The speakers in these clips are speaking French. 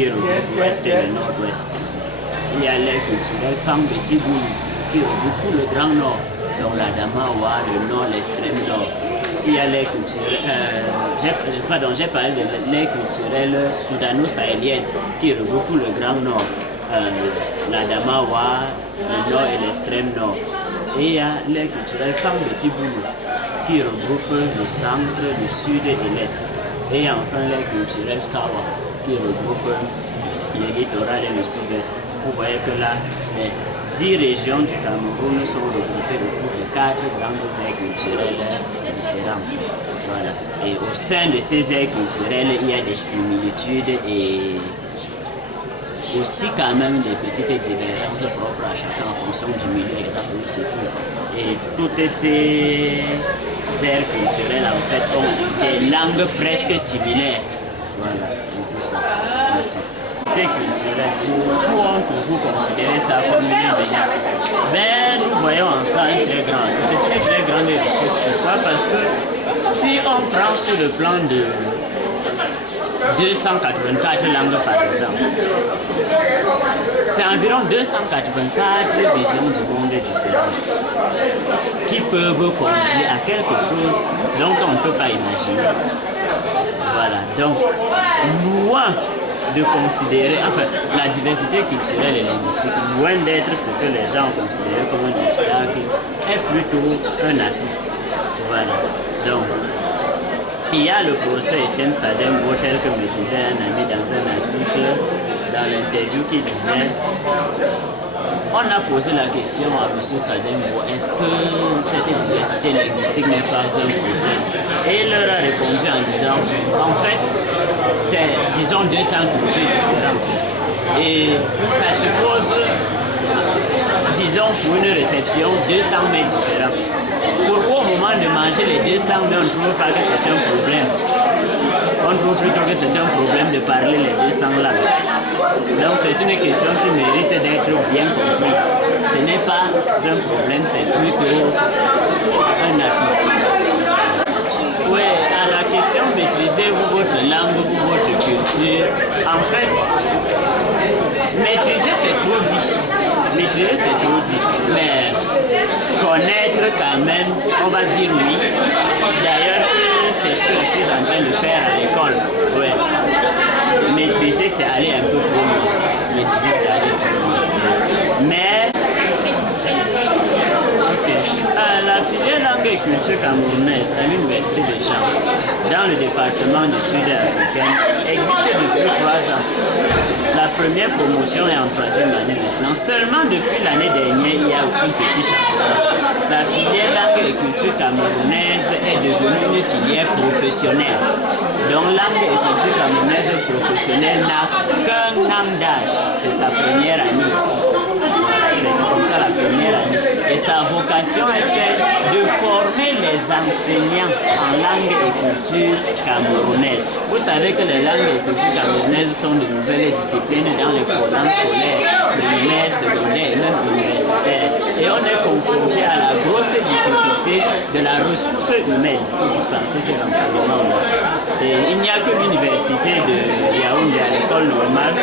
qui regroupe l'ouest et le nord-ouest. Il y a l'aire culturelle Fang Petit Boulou qui regroupe tout le Grand Nord, donc la Damawa, le Nord, l'extrême Nord. Il y a l'aire culturelle, j'ai parlé de l'aire culturelle soudano-sahélienne qui regroupe tout le Grand Nord, la Damawa, le Nord et l'extrême Nord. Et il y a l'aire culturelle Fang Petit Boulou qui regroupe le centre, le sud et l'est. Et enfin l'aire culturelle Sawa qui regroupe le littoral et le sud-est. Vous voyez que là, les 10 régions du Cameroun sont regroupées autour de 4 grandes aires culturelles différentes. Voilà. Et au sein de ces aires culturelles, il y a des similitudes et aussi quand même des petites divergences propres à chacun en fonction du milieu exact où il se trouve. Et toutes ces aires culturelles en fait ont des langues presque similaires. Voilà, un peu ça. Merci. Culturelle, nous pouvons toujours considérer ça comme une menace. Mais nous voyons en ça un très grand. C'est une très grande richesse. Pourquoi? Parce que si on prend sur le plan de 284 langues par exemple, c'est environ 284 visions du monde différentes qui peuvent conduire à quelque chose dont on ne peut pas imaginer. Voilà, donc loin de considérer, enfin, la diversité culturelle et linguistique, loin d'être ce que les gens ont considéré comme un obstacle, est plutôt un atout. Voilà, donc, il y a le professeur Étienne Sadembo, tel que me disait un ami dans un article, dans l'interview, qui disait, on a posé la question à M. Sadembo, est-ce que cette diversité linguistique n'est pas un problème? Et il leur a répondu en disant, en fait, c'est, disons, 200 cultures différentes. Et ça suppose, disons, pour une réception, 200 mets différents. Pourquoi au moment de manger les 200 mets, on ne trouve pas que c'est un problème? On trouve plutôt que c'est un problème de parler les 200 langues. Donc c'est une question qui mérite d'être bien comprise. Ce n'est pas un problème, c'est plutôt un atout. Oui, à la question maîtrisez-vous votre langue ou votre culture, en fait, maîtriser c'est trop dit. Maîtriser c'est trop dit. Mais connaître quand même, on va dire oui. D'ailleurs, c'est ce que je suis en train de faire à l'école. Ouais. Maîtriser c'est aller un peu trop loin. Maîtriser c'est aller trop loin. Mais la filière langue et culture camerounaise à l'université de Tchad, dans le département d'études africaines, existe depuis 3 ans. La première promotion est en 3e année maintenant. Seulement depuis l'année dernière, il y a aucun petit changement. La filière langue et culture camerounaise est devenue une filière professionnelle. Donc langue et culture camerounaise professionnelle n'a qu'un an d'âge. C'est sa première année ici. Voilà, c'est comme ça la première année. Et sa vocation est celle de former les enseignants en langue et culture camerounaise. Vous savez que les langues et cultures camerounaises sont de nouvelles disciplines dans les programmes scolaires, primaires, secondaires et même universitaires. Et on est confronté à la grosse difficulté de la ressource humaine pour dispenser ces enseignements-là. Et il n'y a que l'université de Yaoundé à l'école normale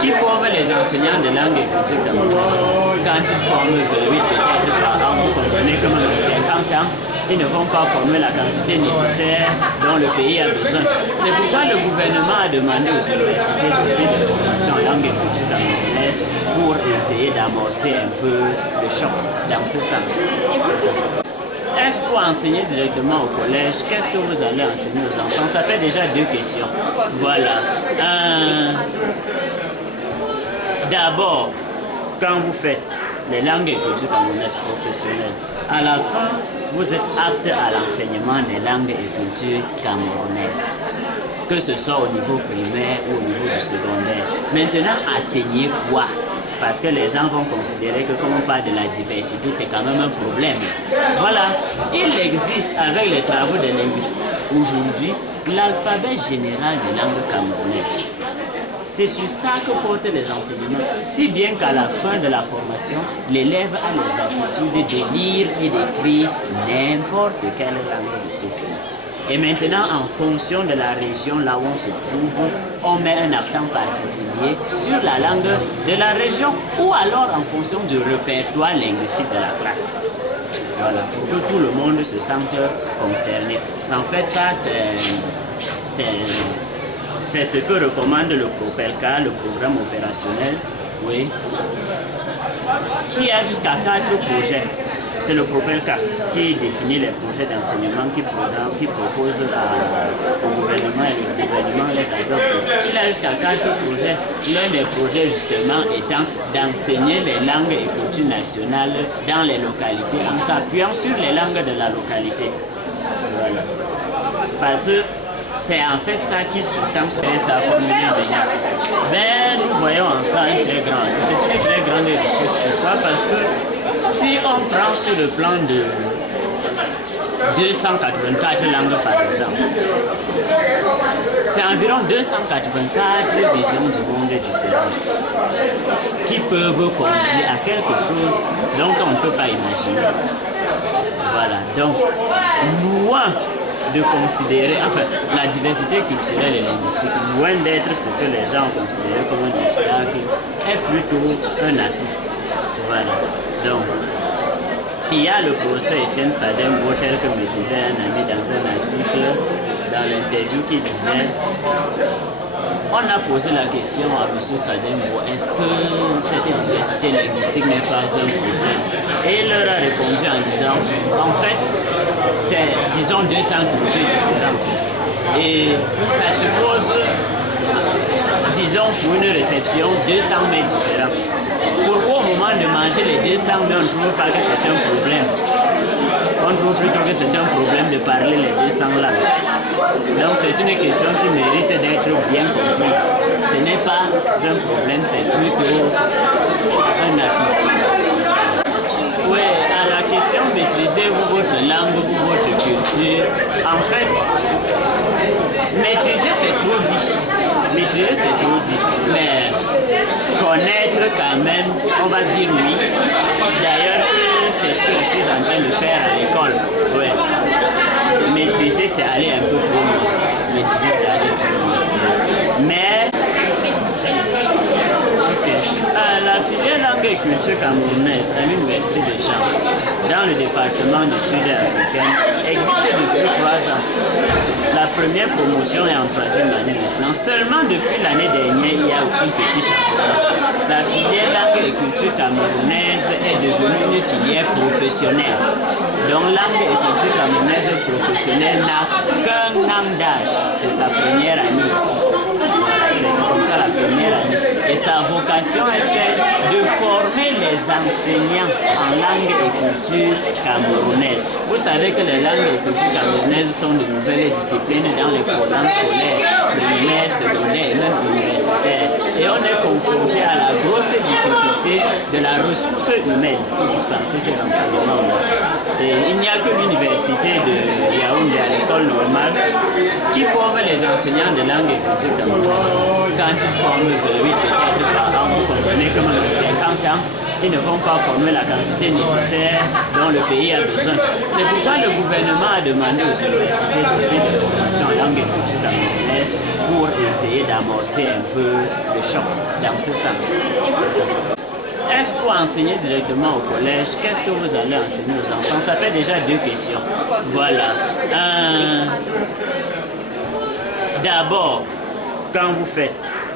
qui forme les enseignants de langue et culture camerounaises. Quand ils forment 8 peut-être par an, vous comprenez que même à 50 ans, ils ne vont pas former la quantité nécessaire dont le pays a besoin. C'est pourquoi le gouvernement a demandé aux universités de faire des formations en langue et culture camerounaise pour essayer d'amorcer un peu le choc dans ce sens. Est-ce pour enseigner directement au collège? Qu'est-ce que vous allez enseigner aux enfants? Ça fait déjà 2 questions. Voilà. D'abord, quand vous faites les langues et cultures camerounaises professionnelles, à la fin, vous êtes apte à l'enseignement des langues et cultures camerounaises, que ce soit au niveau primaire ou au niveau du secondaire. Maintenant, enseigner quoi? Parce que les gens vont considérer que comme on parle de la diversité, c'est quand même un problème. Voilà, il existe avec les travaux des linguistes aujourd'hui l'alphabet général des langues camerounaises. C'est sur ça que portent les enseignements, si bien qu'à la fin de la formation, l'élève a les aptitudes de lire et d'écrire n'importe quelle langue de ce pays. Et maintenant, en fonction de la région là où on se trouve, on met un accent particulier sur la langue de la région ou alors en fonction du répertoire linguistique de la classe. Voilà, pour que tout le monde se sente concerné. En fait, ça, c'est ce que recommande le PROPELCA, le programme opérationnel, oui, qui a jusqu'à 4 projets. C'est le PROPELCA qui définit les projets d'enseignement, qui propose au gouvernement et le gouvernement les adopte. Il a jusqu'à 4 projets. L'un des projets justement étant d'enseigner les langues et cultures nationales dans les localités en s'appuyant sur les langues de la localité. Voilà. Parce que c'est en fait ça qui sous-tend sa formule de Nice. Mais nous voyons en ça un très grand. C'est une très grande richesse. Pourquoi? Parce que si on prend sur le plan de 284 langues par exemple, c'est environ 284 visions du monde différentes qui peuvent conduire à quelque chose dont on ne peut pas imaginer. Voilà, donc loin de considérer, enfin, la diversité culturelle et linguistique, loin d'être ce que les gens ont considéré comme un obstacle, est plutôt un atout. Voilà, donc, il y a le procès Étienne Sadembo, tel que me disait un ami dans un article, dans l'interview, qui disait, on a posé la question à M. Sadembo, est-ce que cette diversité linguistique n'est pas un problème? Et il leur a répondu en disant, en fait, c'est, disons, 200 cultures différentes. Et ça suppose, disons, pour une réception, 200 mets différents. Pourquoi au moment de manger les 200 mets, on ne trouve pas que c'est un problème? On trouve plutôt que c'est un problème de parler les 200 langues. Donc c'est une question qui mérite d'être bien comprise. Ce n'est pas un problème, c'est plutôt un atout. Oui, à la question maîtrisez-vous votre langue ou votre culture, en fait, maîtriser c'est trop dit. Maîtriser c'est trop dit. Mais connaître quand même, on va dire oui. D'ailleurs, c'est ce que je suis en train de faire à l'école. Ouais. Maîtriser c'est aller un peu trop loin. Maîtriser c'est aller trop loin. Mais la filière langue et culture camerounaise à l'Université de Jean, dans le département d'études africaines, existe depuis 3 ans. La première promotion est en 3e année maintenant. Seulement depuis l'année dernière, il y a un petit changement. La filière langue et culture camerounaise est devenue une filière professionnelle. Donc langue et culture camerounaise professionnelle n'a qu'un an d'âge. C'est sa première année ici. Voilà, c'est comme ça la première année. Et sa vocation est celle de former les enseignants en langue et culture camerounaise. Vous savez que les langues et cultures camerounaises sont de nouvelles disciplines dans les programmes scolaires, primaires, secondaires et même universitaires. Et on est confronté à la grosse difficulté de la ressource humaine pour dispenser ces enseignements-là. Et il n'y a que l'université de Yaoundé à l'école normale qui forme les enseignants de langue et culture camerounaises. Quand ils forment 8 peut-être par an, vous comprenez que même 50 ans, ils ne vont pas former la quantité nécessaire dont le pays a besoin. C'est pourquoi le gouvernement a demandé aux universités de faire des formations en langue et culture camerounaise pour essayer d'amorcer un peu le choc dans ce sens. Est-ce pour enseigner directement au collège? Qu'est-ce que vous allez enseigner aux enfants? Ça fait déjà 2 questions. Voilà. D'abord, quand vous faites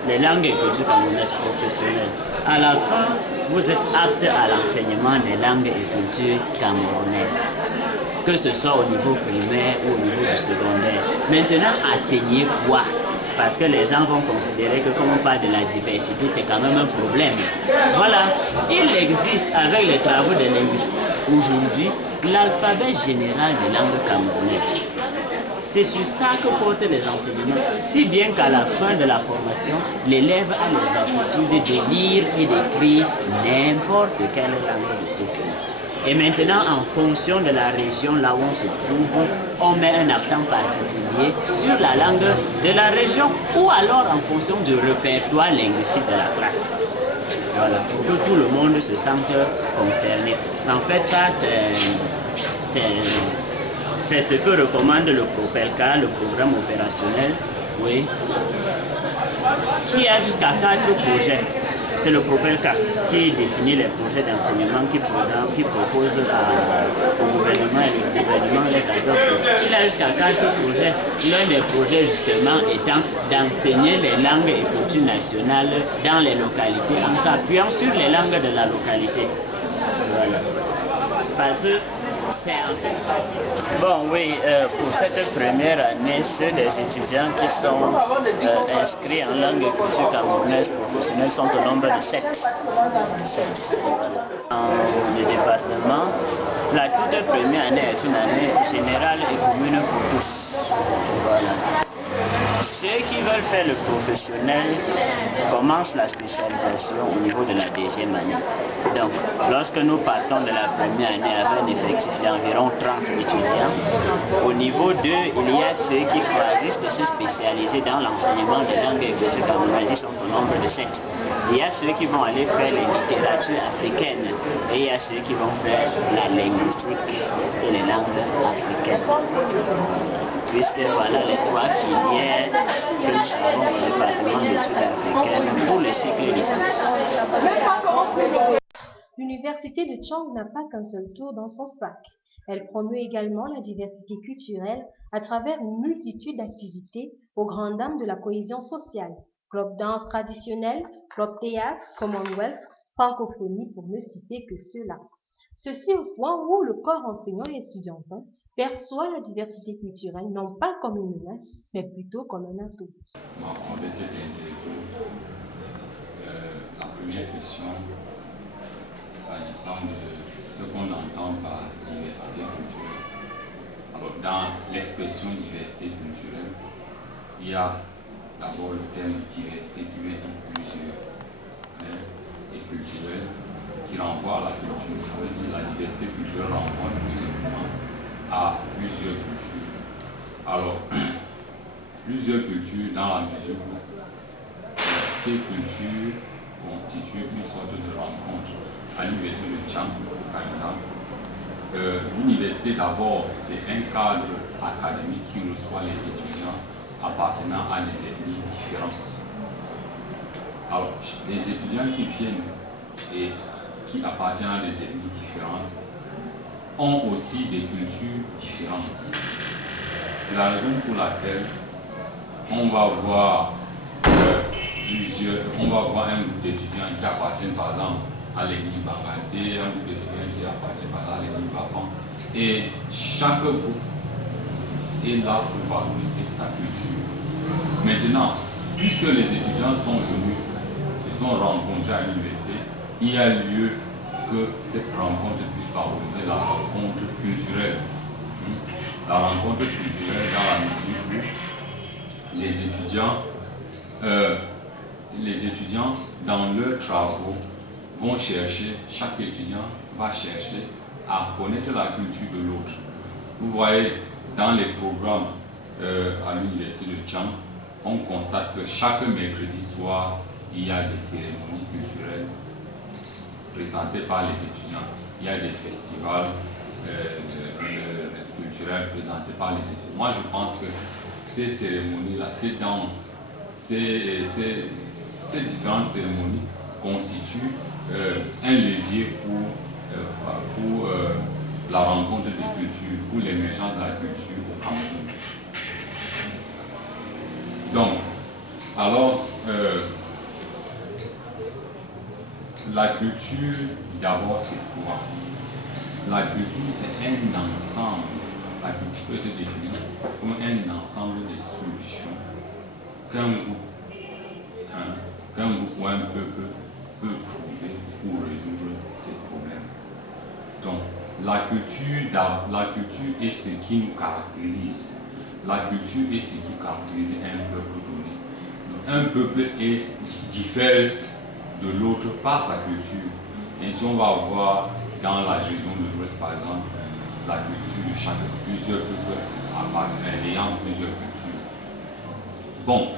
les langues et cultures camerounaises professionnelles, à la fin, vous êtes apte à l'enseignement des langues et cultures camerounaises, que ce soit au niveau primaire ou au niveau du secondaire. Maintenant, enseigner quoi? Parce que les gens vont considérer que comme on parle de la diversité, c'est quand même un problème. Voilà, il existe avec les travaux des linguistes aujourd'hui l'alphabet général des langues camerounaises. C'est sur ça que portent les enseignements, si bien qu'à la fin de la formation, l'élève a les aptitudes de lire et d'écrire n'importe quelle langue de ce pays. Et maintenant, en fonction de la région là où on se trouve, on met un accent particulier sur la langue de la région ou alors en fonction du répertoire linguistique de la classe. Voilà, pour que tout le monde se sente concerné. En fait, ça, C'est ce que recommande le PROPELCA, le programme opérationnel, oui, qui a jusqu'à 4 projets. C'est le PROPELCA qui définit les projets d'enseignement, qui propose au gouvernement et le gouvernement les adopte. Il a jusqu'à 4 projets. L'un des projets justement étant d'enseigner les langues et cultures nationales dans les localités en s'appuyant sur les langues de la localité. Voilà. Parce que c'est en fait ça. Bon, oui, pour cette première année, ceux des étudiants qui sont inscrits en langue et culture camerounaise professionnelle sont au nombre de 7. Dans le département, la toute première année est une année générale et commune pour tous. Voilà. Ceux qui veulent faire le professionnel commencent la spécialisation au niveau de la deuxième année. Donc, lorsque nous partons de la première année avec un effectif d'environ 30 étudiants, au niveau 2, il y a ceux qui choisissent de se spécialiser dans l'enseignement des langues et cultures camerounaises, ils sont au nombre de 7. Il y a ceux qui vont aller faire les littératures africaines et il y a ceux qui vont faire la linguistique et les langues africaines. Puisque voilà les 3 filières que nous avons au département d'études africaines pour le cycle licence. L'université de Tchang n'a pas qu'un seul tour dans son sac. Elle promeut également la diversité culturelle à travers une multitude d'activités aux grandes dames de la cohésion sociale. Club danse traditionnel, club théâtre, Commonwealth, francophonie pour ne citer que cela. Ceci au point où le corps enseignant et étudiantin perçoit la diversité culturelle non pas comme une menace, mais plutôt comme un atout. La première question, s'agissant de ce qu'on entend par diversité culturelle. Alors, dans l'expression diversité culturelle, il y a d'abord le terme diversité qui veut dire plusieurs, et culturelle qui renvoie à la culture. Ça veut dire la diversité culturelle renvoie tout simplement à plusieurs cultures. Alors, plusieurs cultures dans la mesure où ces cultures constituent une sorte de rencontre. À l'université de Tchang, par exemple, l'université d'abord, c'est un cadre académique qui reçoit les étudiants appartenant à des ethnies différentes. Alors, les étudiants qui viennent et qui appartiennent à des ethnies différentes ont aussi des cultures différentes. C'est la raison pour laquelle on va voir un groupe d'étudiants qui appartiennent par exemple à l'ethnie Bangalté, un groupe d'étudiants qui appartiennent par exemple à l'ethnie Bafang. Et chaque groupe est là pour valoriser sa culture. Maintenant, puisque les étudiants sont venus, se sont rencontrés à l'université, il y a lieu que cette rencontre puisse favoriser la rencontre culturelle. La rencontre culturelle dans la mesure où les étudiants, dans leurs travaux, vont chercher, chaque étudiant va chercher à connaître la culture de l'autre. Vous voyez, dans les programmes à l'université de Tchang, on constate que chaque mercredi soir, il y a des cérémonies culturelles présentées par les étudiants. Il y a des festivals culturels présentés par les étudiants. Moi, je pense que ces cérémonies-là, ces danses, ces différentes cérémonies constituent un levier pour la rencontre des cultures, pour l'émergence de la culture au Cameroun. Donc, alors, la culture, d'abord, c'est quoi? La culture, c'est un ensemble. La culture peut être définie comme un ensemble de solutions qu'un groupe ou un peuple peut trouver pour résoudre ses problèmes. Donc, la culture est ce qui nous caractérise. La culture est ce qui caractérise un peuple donné. Donc, un peuple diffère de l'autre par sa culture. Ainsi, on va voir dans la région de l'Ouest, par exemple, la culture de plusieurs peuples ayant plusieurs cultures. Bon,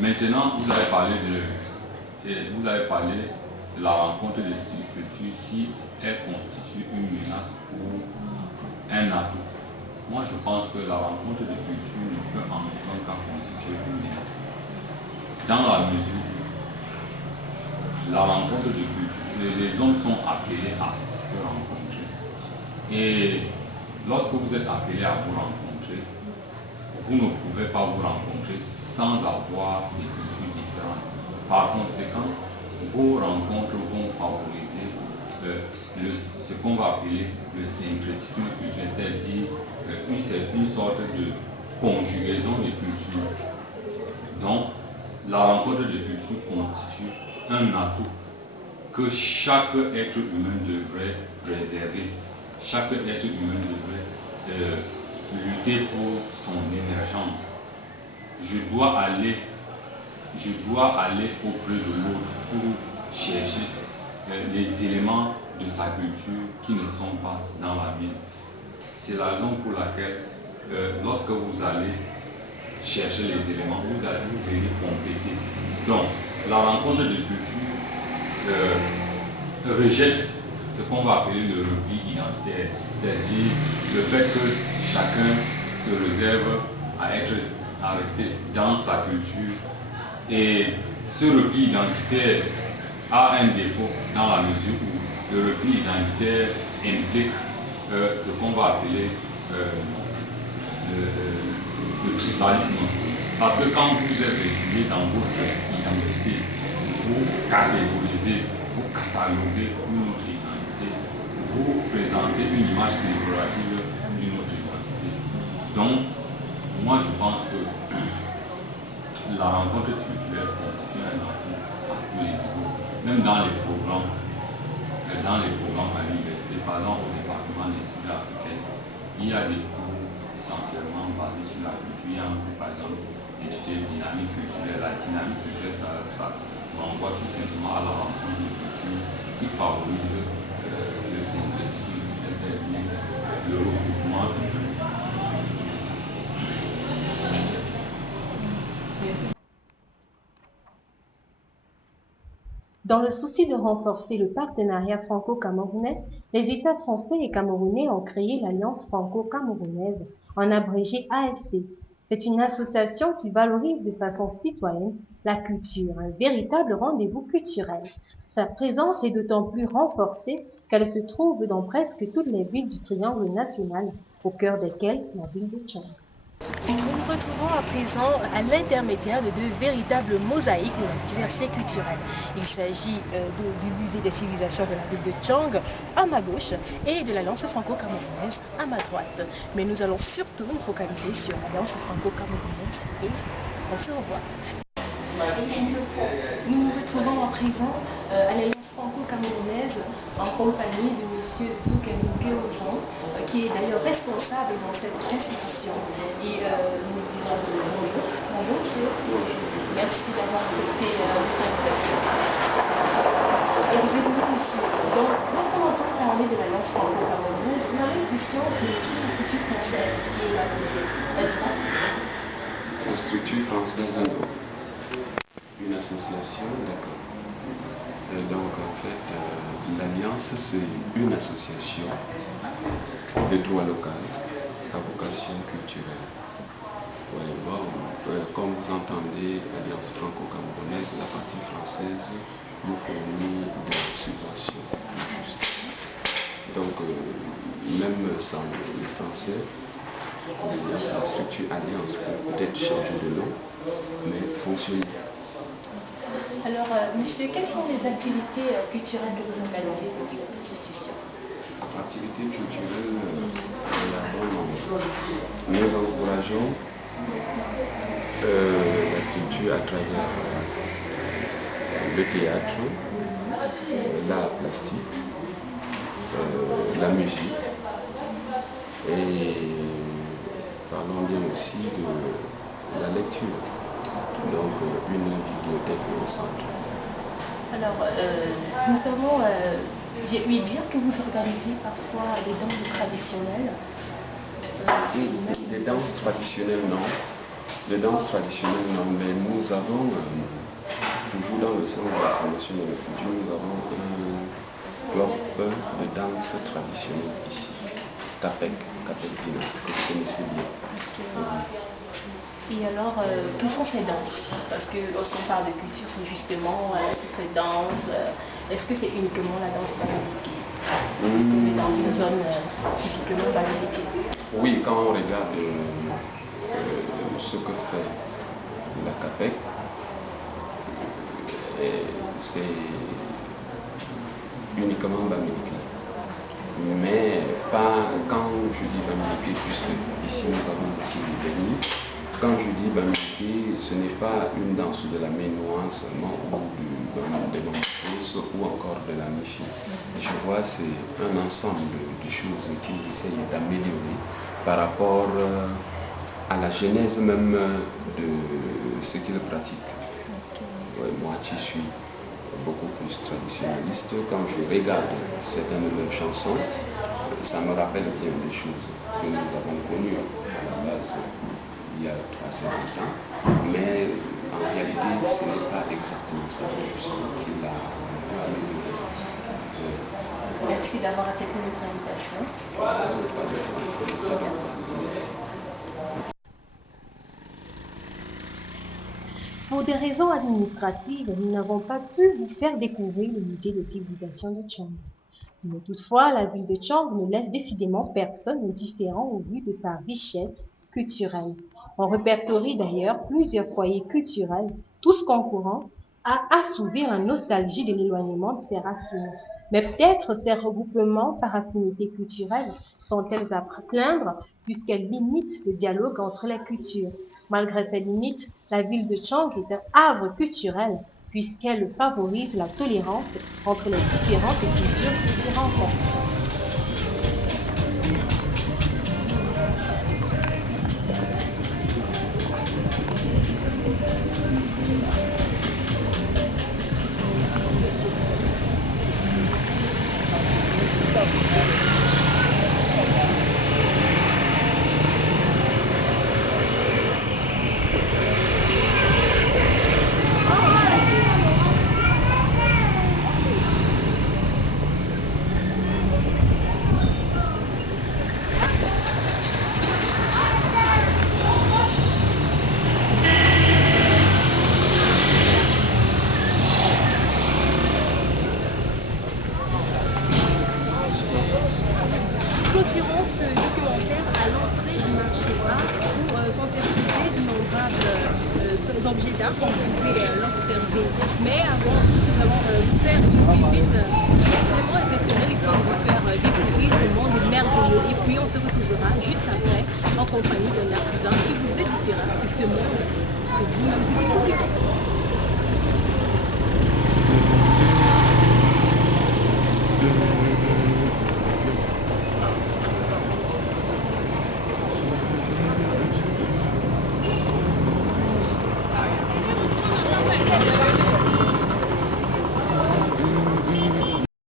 maintenant, vous avez parlé de la rencontre de ces cultures si elle constitue une menace ou un atout moi je pense que la rencontre de culture ne peut en aucun cas constituer une menace. Dans la mesure où la rencontre de culture, les hommes sont appelés à se rencontrer. Et lorsque vous êtes appelés à vous rencontrer, vous ne pouvez pas vous rencontrer sans avoir des cultures différentes. Par conséquent, vos rencontres vont favoriser ce qu'on va appeler le syncrétisme culturel, c'est-à-dire une sorte de conjugaison des cultures. Donc, la rencontre de cultures constitue un atout que chaque être humain devrait préserver. Chaque être humain devrait lutter pour son émergence. Je dois aller auprès de l'autre pour chercher les éléments de sa culture qui ne sont pas dans la mienne. C'est la raison pour laquelle lorsque vous allez chercher les éléments, vous venez compléter. Donc, la rencontre de culture rejette ce qu'on va appeler le repli identitaire, c'est-à-dire le fait que chacun se réserve à rester dans sa culture. Et ce repli identitaire a un défaut dans la mesure où le repli identitaire implique ce qu'on va appeler le tribalisme. Parce que quand vous êtes régulier dans votre identité, vous catégorisez, vous cataloguez une autre identité, vous présentez une image péjorative d'une autre identité. Donc, moi je pense que la rencontre culturelle constitue un atout à tous les niveaux, même dans les programmes à l'université, par exemple au département d'études africaines, il y a des cours essentiellement basés sur la culture. Il y a un cours par exemple étudier dynamique culturelle. La dynamique culturelle, ça renvoie tout simplement à la rencontre de culture qui favorise le syncrétisme culturel, c'est-à-dire le regroupement de Dans le souci de renforcer le partenariat franco-camerounais, les États français et camerounais ont créé l'Alliance franco-camerounaise, en abrégé AFC. C'est une association qui valorise de façon citoyenne la culture, un véritable rendez-vous culturel. Sa présence est d'autant plus renforcée qu'elle se trouve dans presque toutes les villes du triangle national, au cœur desquelles la ville de Tchang. Nous nous retrouvons à présent à l'intermédiaire de deux véritables mosaïques de la diversité culturelle. Il s'agit du musée des civilisations de la ville de Tchang à ma gauche et de l'Alliance franco-camerounaise à ma droite. Mais nous allons surtout nous focaliser sur l'Alliance franco-camerounaise et on se revoit. Nous nous retrouvons à présent à l'Alliance franco-camerounaise en compagnie de M. Soukani Biozon, qui est d'ailleurs responsable dans cette institution. Et nous disons bonjour. Bonjour, monsieur. Merci d'avoir accepté notre invitation. Et vous êtes ici. Donc, lorsqu'on entend parler de l'Alliance franco-camerounaise, on a l'impression que c'est une structure française qui est valorisée. N'est-ce pas? Une structure française, non. Une association, d'accord. Donc en fait, l'Alliance, c'est une association de droit local à vocation culturelle. Ouais, bon, comme vous entendez, l'Alliance franco-camerounaise, la partie française nous fournit des subventions justes. Donc, même sans les Français, la structure Alliance peut peut-être changer de nom, mais fonctionne. Alors, monsieur, quelles sont les activités culturelles que vous organisez pour cette institution? Activités culturelles, nous encourageons la culture à travers le théâtre, l'art plastique, la musique, et parlons bien aussi de la lecture. Donc une bibliothèque au centre. Alors, nous avons, j'ai ouï dire que vous organisez parfois des danses traditionnelles. Des danses traditionnelles, non. Des danses traditionnelles, non. Mais nous avons, toujours dans le centre de la promotion de la culture, nous avons un club de danse traditionnelle ici. CAPEC Pina, que vous connaissez bien. Et alors, quelles sont ces danses? Parce que lorsqu'on parle de culture, c'est justement ces danses. Est-ce que c'est uniquement la danse bamileke? Est-ce qu'on est dans une zone typiquement bamileke? Oui, quand on regarde ce que fait la CAPEC, c'est uniquement bamileke. Mais pas quand je dis bamileke, puisque ici nous avons beaucoup de Béni. Quand je dis bamileke, ce n'est pas une danse de la ménoise seulement, ou de bambous, ou encore de la michi. Je vois c'est un ensemble de choses qu'ils essayent d'améliorer par rapport à la genèse même de ce qu'ils pratiquent. Ouais, moi qui suis beaucoup plus traditionnaliste, quand je regarde certaines de leurs chansons, ça me rappelle bien des choses que nous avons connues à la base il y a assez longtemps, mais en réalité ce n'est pas exactement ça. Je sens qu'il a amélioré. Merci d'avoir accepté notre invitation. Merci. Pour des raisons administratives, nous n'avons pas pu vous faire découvrir le musée des civilisations de Tchang. Mais toutefois, la ville de Tchang ne laisse décidément personne indifférent au vu de sa richesse culturelle. On répertorie d'ailleurs plusieurs foyers culturels, tous concourant à assouvir la nostalgie de l'éloignement de ses racines. Mais peut-être ces regroupements par affinité culturelle sont-elles à plaindre puisqu'elles limitent le dialogue entre les cultures. Malgré ces limites, la ville de Tchang est un havre culturel puisqu'elle favorise la tolérance entre les différentes cultures qui s'y rencontrent. Clôturons ce documentaire à l'entrée du marché art où sont exposés d'innombrables objets d'art comme vous pouvez l'observer. Mais avant, nous allons vous faire une visite vraiment exceptionnelle histoire de vous faire découvrir ce monde merveilleux. Et puis on se retrouvera juste après en compagnie d'un artisan qui vous édifiera sur ce monde que vous-même vous découvrirez. Thank you.